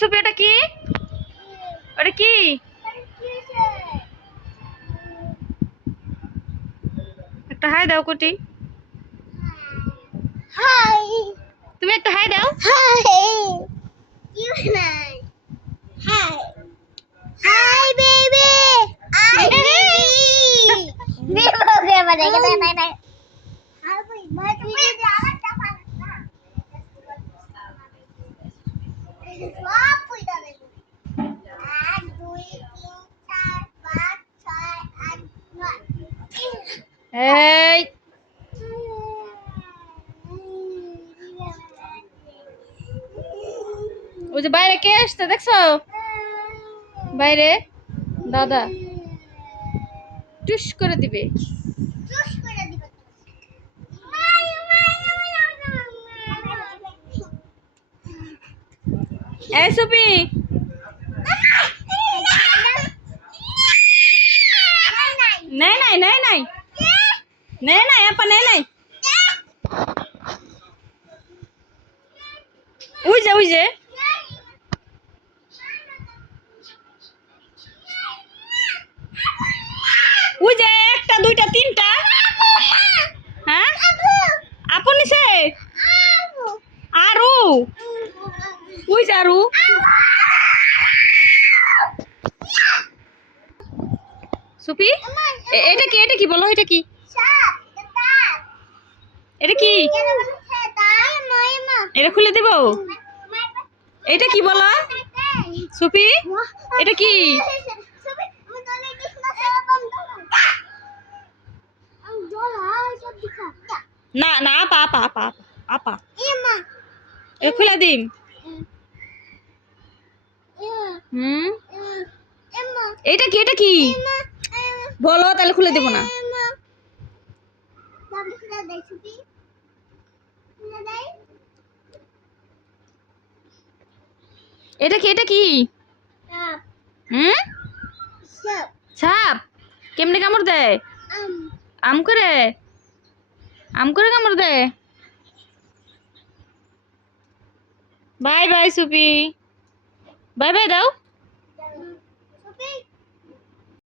Soupy এটা কি? ওটা কি? একটা হাই দাও কুটি। হাই তুমি একটা হাই দাও। হাই কি বানাই হাই হাই বেবি আই বেবি দিবকে বানাই কেন নাই নাই আর ভাই ভাই তুমি আলাদা পারছ না সব পুইটা দেব 1 2 3 4 5 6 8 9 এই ওই যে বাইরে কে আসছে দেখছো? বাইরে দাদা টুস করে দিবে। জুস করে দিব এই সুপি নাই নাই নাই নাই নাই নাই আপা নাই নাই ওই যে ওই যে ওই যে একটা দুইটা তিনটা। হ্যাঁ আপু নিছে আরু ওই যে আরু সুপি এটা কি এটা কি বলো এটা কি এটা কি এটা খুলে দেব এটা কি বলো সুপি এটা কি না না আপা আপা আপা আপা এটা খুলে দিম হুম এটা কি এটা কি বলো তাহলে খুলে দেব না এটা কি এটা কি হুম সাপ কেমনে কামড় দেয় আম করে কামড় দেয় bye bye soupy bye bye দাও